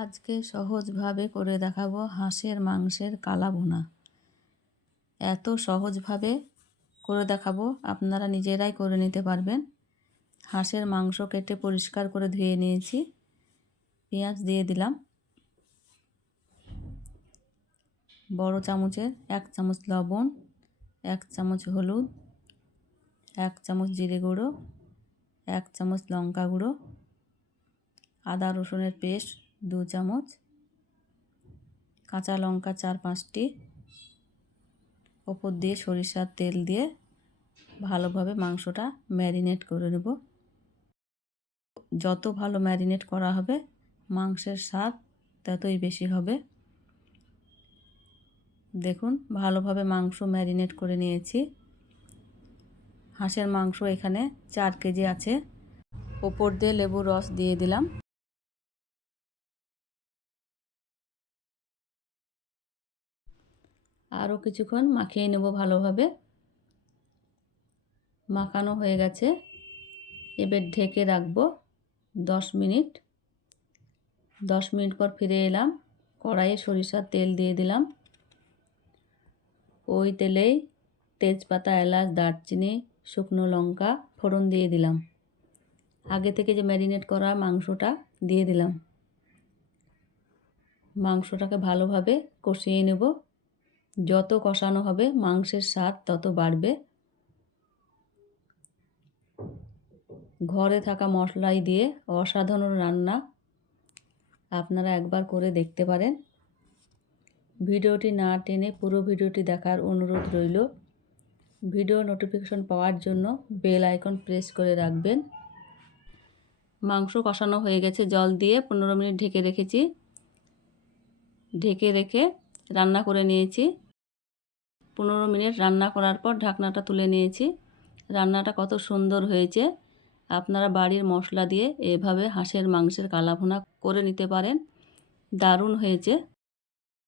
আজকে সহজভাবে করে দেখাবো হাঁসের মাংসের কালা ভুনা। এত সহজভাবে করে দেখাবো, আপনারা নিজেরাই করে নিতে পারবেন। হাঁসের মাংস কেটে পরিষ্কার করে ধুয়ে নিয়েছি। পেঁয়াজ দিয়ে দিলাম, বড় চামচের 1 চামচ লবণ, 1 চামচ হলুদ, 1 চামচ জিরে গুঁড়ো, 1 চামচ লঙ্কা গুঁড়ো, আদা রসুনের পেস্ট 2 চামচ, কাঁচা লঙ্কা 4-5টি, ওপর দিয়ে সরিষার তেল দিয়ে ভালোভাবে মাংসটা ম্যারিনেট করে নেব। যত ভালো ম্যারিনেট করা হবে মাংসের স্বাদ ততই বেশি হবে। দেখুন, ভালোভাবে মাংস ম্যারিনেট করে নিয়েছি। হাঁসের মাংস এখানে 4 কেজি আছে। ওপর দিয়ে লেবুর রস দিয়ে দিলাম। আরও কিছুক্ষণ মাখিয়ে নেব ভালোভাবে। মাখানো হয়ে গেছে, এবার ঢেকে রাখবো 10 মিনিট। 10 মিনিট পর ফিরে এলাম। কড়াইয়ে সরিষার তেল দিয়ে দিলাম। ওই তেলেই তেজপাতা, এলাচ, দারচিনি, শুকনো লঙ্কা ফোড়ন দিয়ে দিলাম। আগে থেকে যে ম্যারিনেট করা মাংসটা দিয়ে দিলাম। মাংসটাকে ভালোভাবে কষিয়ে নেব। যত কষানো হবে মাংসের স্বাদ তত বাড়বে। ঘরে থাকা মশলাই দিয়ে অসাধারণ রান্না, আপনারা একবার করে দেখতে পারেন। ভিডিওটি না টেনে পুরো ভিডিওটি দেখার অনুরোধ রইল। ভিডিও নোটিফিকেশন পাওয়ার জন্য বেল আইকন প্রেস করে রাখবেন। মাংস কষানো হয়ে গেছে, জল দিয়ে 15 মিনিট ঢেকে রেখেছি। ঢেকে রেখে রান্না করে নিয়েছি। 15 মিনিট রান্না করার পর ঢাকনাটা তুলে নিয়েছি। রান্নাটা কত সুন্দর হয়েছে। আপনারা বাড়ির মশলা দিয়ে এভাবে হাঁসের মাংসের কালা ভুনা করে নিতে পারেন। দারুণ হয়েছে।